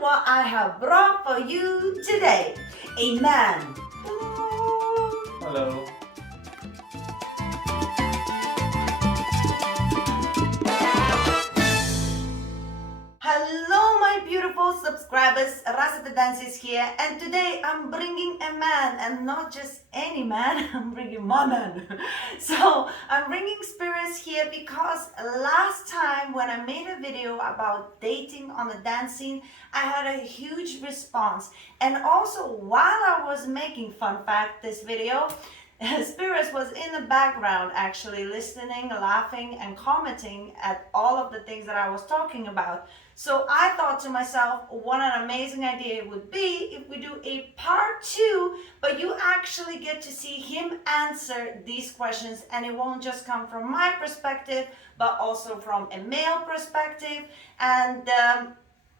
what I have brought for you today. A man. Hello. Hello, my beautiful subscribers. Rasa the Dance is here, and today I'm bringing a man, and not just any man. I'm bringing my man. So I'm bringing Spyros here because last time when I made a video about dating on the dance scene, I had a huge response. And also, while I was making, fun fact, this video, Spyros was in the background actually listening, laughing, and commenting at all of the things that I was talking about. So I thought to myself, what an amazing idea it would be if we do a part 2, but you actually get to see him answer these questions, and it won't just come from my perspective, but also from a male perspective and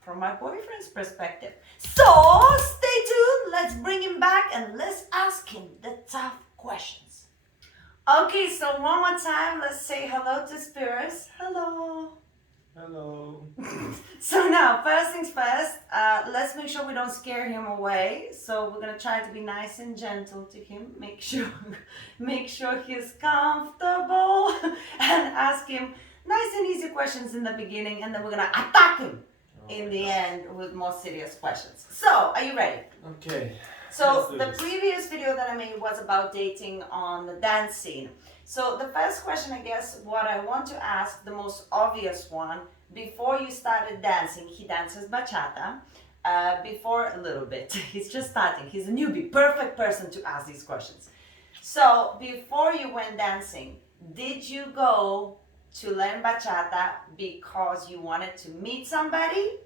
from my boyfriend's perspective. So stay tuned, let's bring him back and let's ask him the tough questions. Okay, so one more time, let's say hello to Spyros. Hello. Hello. So now, first things first, let's make sure we don't scare him away. So we're gonna try to be nice and gentle to him. Make sure he's comfortable, and ask him nice and easy questions in the beginning, and then we're gonna attack him in the end with more serious questions. So, are you ready? Okay. So the previous video that I made was about dating on the dance scene. So the first question, I guess, what I want to ask, the most obvious one, before you started dancing, he dances bachata. Before a little bit, he's just starting. He's a newbie, perfect person to ask these questions. So before you went dancing, did you go to learn bachata because you wanted to meet somebody,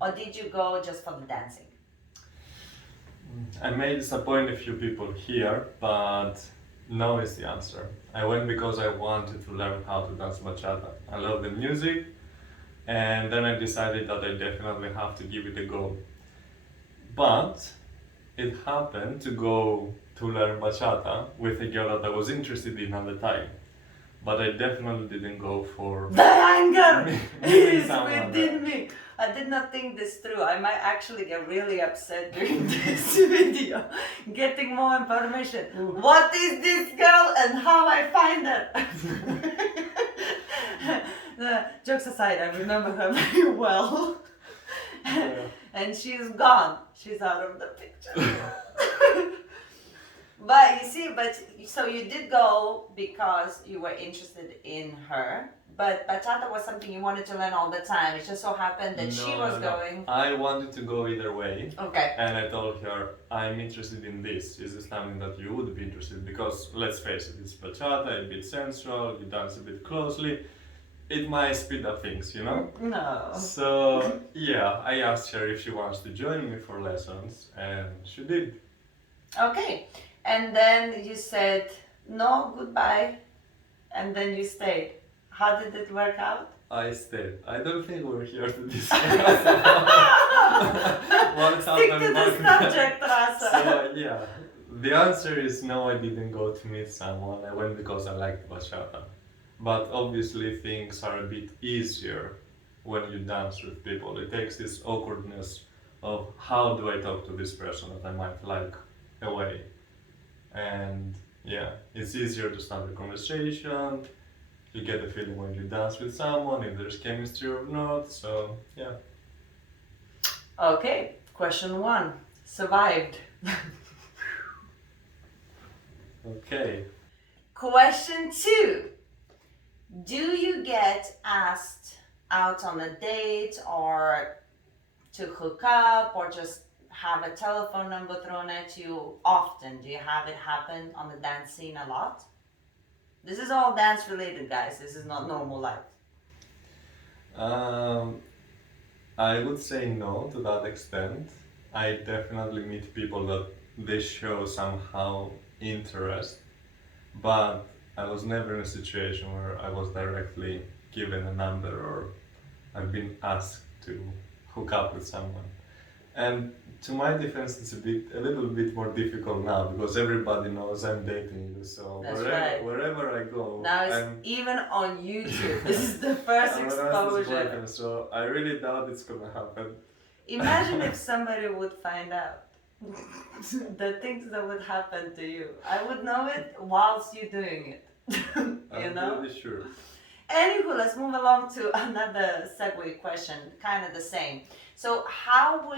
or did you go just for the dancing? I may disappoint a few people here, but no is the answer. I went because I wanted to learn how to dance bachata. I love the music, and then I decided that I definitely have to give it a go. But it happened to go to learn bachata with a girl that I was interested in at the time. But I definitely didn't go for The anger is someone within me. I did not think this through. I might actually get really upset during this video, getting more information. What is this girl and how I find her? Jokes aside, I remember her very well. Yeah. And she's gone. She's out of the picture. But you see, so you did go because you were interested in her, but bachata was something you wanted to learn all the time. It just so happened that she was going. I wanted to go either way. Okay. And I told her, I'm interested in this. Is this something that you would be interested in? Because let's face it, it's bachata, a bit sensual, you dance a bit closely. It might speed up things, you know? No. So, yeah, I asked her if she wants to join me for lessons, and she did. Okay. And then you said, no, goodbye. And then you stayed. How did it work out? I stayed. I don't think we're here to discuss what Stick happened to the back then. subject, Rasa. So, yeah, the answer is no, I didn't go to meet someone. I went because I liked bachata. But obviously things are a bit easier when you dance with people. It takes this awkwardness of how do I talk to this person that I might like away. And yeah, it's easier to start a conversation. You get the feeling when you dance with someone, if there's chemistry or not. So yeah. Okay, question 1. Survived. Okay. Question 2. Do you get asked out on a date or to hook up or just have a telephone number thrown at you often? Do you have it happen on the dance scene a lot? This is all dance related, guys. This is not normal life. I would say no to that extent. I definitely meet people that they show somehow interest, but I was never in a situation where I was directly given a number or I've been asked to hook up with someone. And to my defense, it's a little bit more difficult now because everybody knows I'm dating you. So That's right. wherever I go, Now it's I'm even on YouTube. This is the first I'm an exposure. boyfriend, so I really doubt it's gonna happen. Imagine if somebody would find out the things that would happen to you. I would know it whilst you're doing it. You I'm know? pretty sure. Anywho, let's move along to another segue question, kind of the same. So, how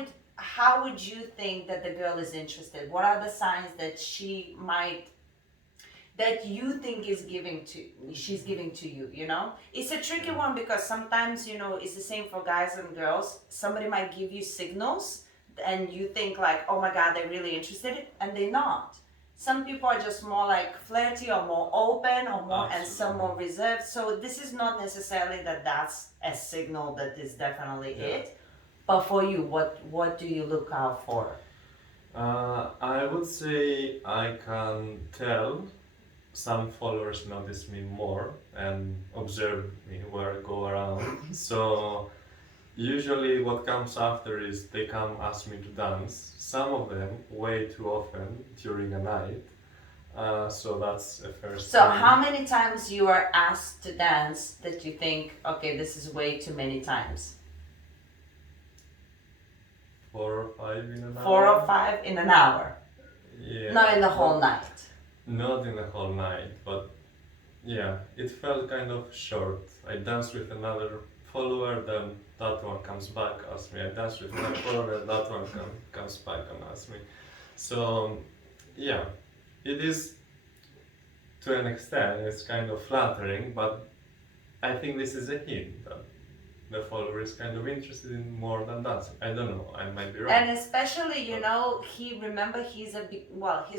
would you think that the girl is interested? What are the signs that she might that you think is giving to she's giving to you, you know? It's a tricky one because sometimes, you know, it's the same for guys and girls. Somebody might give you signals and you think like, oh my god, they're really interested, and they're not. Some people are just more like flirty or more open or more, and some more reserved. So this is not necessarily that that's a signal that is definitely it. But for you, what do you look out for? I would say I can tell some followers notice me more and observe me where I go around. So usually what comes after is they come ask me to dance. Some of them way too often during a night. So that's a first So sign. how many times you are asked to dance that you think, okay, this is way too many times? 4 or 5 in an hour. 4 or 5 in an hour, Yeah. not in the whole night. Not in the whole night, but yeah, it felt kind of short. I danced with another follower, then that one comes back, asks me. I danced with another follower, and that one comes back and asks me. So, yeah, it is to an extent, it's kind of flattering, but I think this is a hint that the follower is kind of interested in more than dancing. I don't know, I might be wrong. And especially, you know, he's he's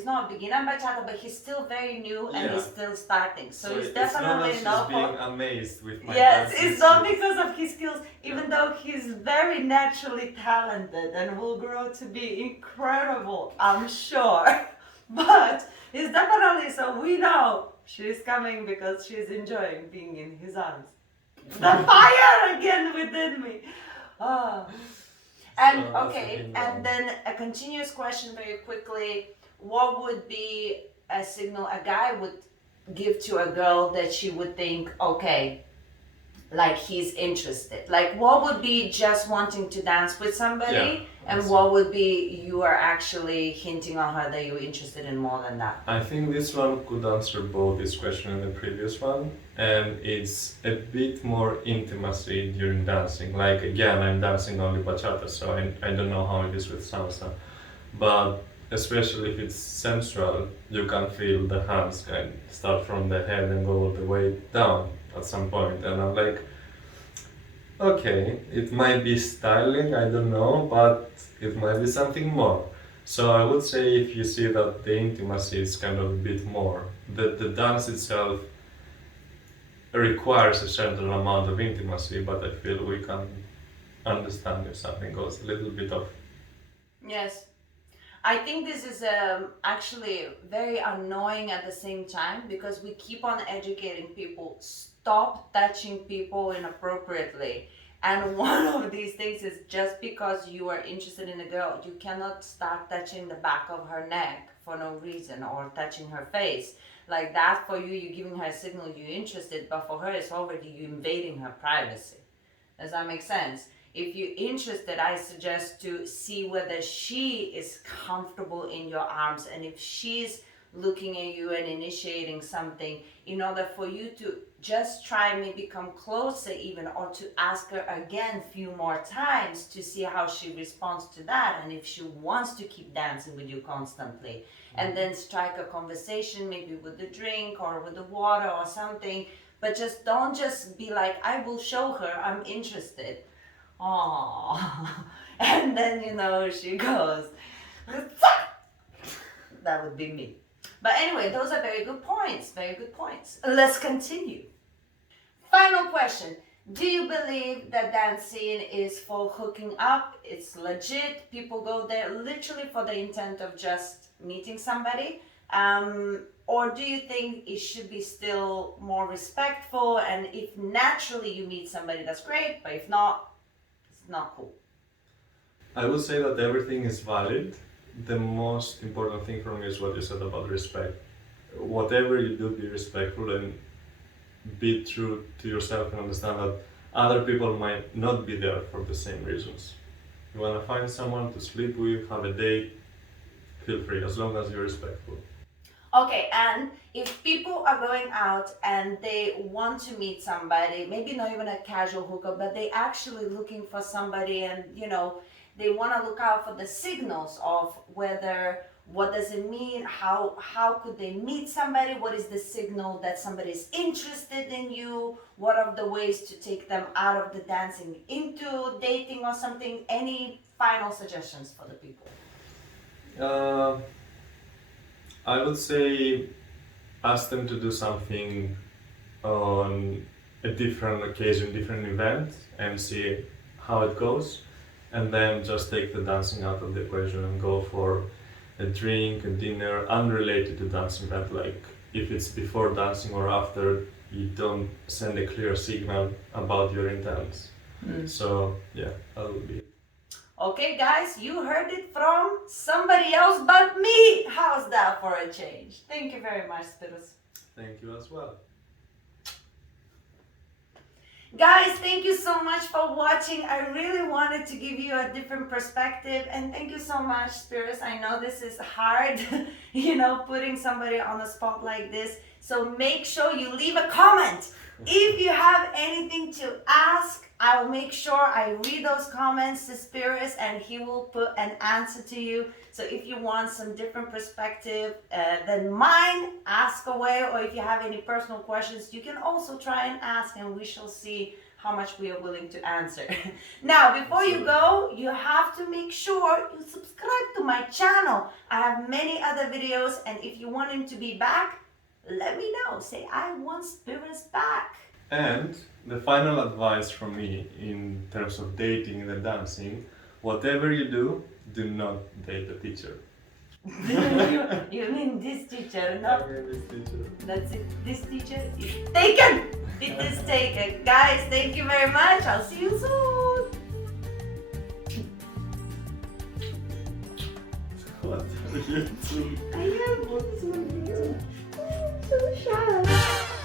not a beginner in bachata, but he's still very new and he's still starting. So he's definitely it's not not that she's being amazed with my yes, dancing it's not skills. because of his skills, even though he's very naturally talented and will grow to be incredible, I'm sure. But it's definitely, so we know she's coming because she's enjoying being in his arms. The fire again within me. Oh. And So okay, and then a continuous question very quickly. What would be a signal a guy would give to a girl that she would think, okay, like he's interested? Like what would be just wanting to dance with somebody, and what would be you are actually hinting on her that you're interested in more than that? I think this one could answer both this question and the previous one, and it's a bit more intimacy during dancing. Like again, I'm dancing only bachata, so I don't know how it is with salsa, but especially if it's sensual, you can feel the hands kind of start from the head and go all the way down at some point, and I'm like, okay, it might be styling, I don't know, but it might be something more. So I would say if you see that the intimacy is kind of a bit more, the dance itself requires a certain amount of intimacy, but I feel we can understand if something goes a little bit off. Yes. I think this is actually very annoying at the same time because we keep on educating people. Stop touching people inappropriately. And one of these things is just because you are interested in a girl, you cannot start touching the back of her neck for no reason or touching her face. Like that for you, you're giving her a signal you're interested, but for her, it's already you invading her privacy. Does that make sense? If you're interested, I suggest to see whether she is comfortable in your arms and if she's looking at you and initiating something in order for you to just try maybe come closer even, or to ask her again a few more times to see how she responds to that and if she wants to keep dancing with you constantly. And then strike a conversation maybe with the drink or with the water or something, but just don't just be like, I will show her I'm interested. Aww. And then, you know, she goes, that would be me. But anyway, those are very good points. Very good points. Let's continue. Final question. Do you believe that dancing is for hooking up? It's legit. People go there literally for the intent of just meeting somebody. Or do you think it should be still more respectful? And if naturally you meet somebody, that's great. But if not, it's not cool. I would say that everything is valid. The most important thing for me is what you said about respect. Whatever you do, be respectful and be true to yourself and understand that other people might not be there for the same reasons. You wanna find someone to sleep with, have a date, feel free, as long as you're respectful. Okay, and if people are going out and they want to meet somebody, maybe not even a casual hookup, but they actually looking for somebody, and they want to look out for the signals of whether, what does it mean, how could they meet somebody, what is the signal that somebody is interested in you, what are the ways to take them out of the dancing into dating or something. Any final suggestions for the people? Uh, I would say ask them to do something on a different occasion, different event, and see how it goes. And then just take the dancing out of the equation and go for a drink, a dinner, unrelated to dancing event. Like if it's before dancing or after, you don't send a clear signal about your intent. So yeah, that would be it. Okay, guys, you heard it from somebody else but me. How's that for a change? Thank you very much, Spyros. Thank you as well. Guys, thank you so much for watching. I really wanted to give you a different perspective, and thank you so much, Spyros. I know this is hard, putting somebody on the spot like this. So make sure you leave a comment. If you have anything to ask, I will make sure I read those comments to Spyros and he will put an answer to you. So if you want some different perspective than mine, ask away. Or if you have any personal questions, you can also try and ask, and we shall see how much we are willing to answer. Now, before you go, you have to make sure you subscribe to my channel. I have many other videos, and if you want him to be back, let me know. Say, I want Spyros back. And the final advice from me in terms of dating and dancing, whatever you do not date a teacher. You mean this teacher, no? I mean this teacher. That's it. This teacher is taken. It is taken. Guys, thank you very much. I'll see you soon. What are you doing? I am so shy.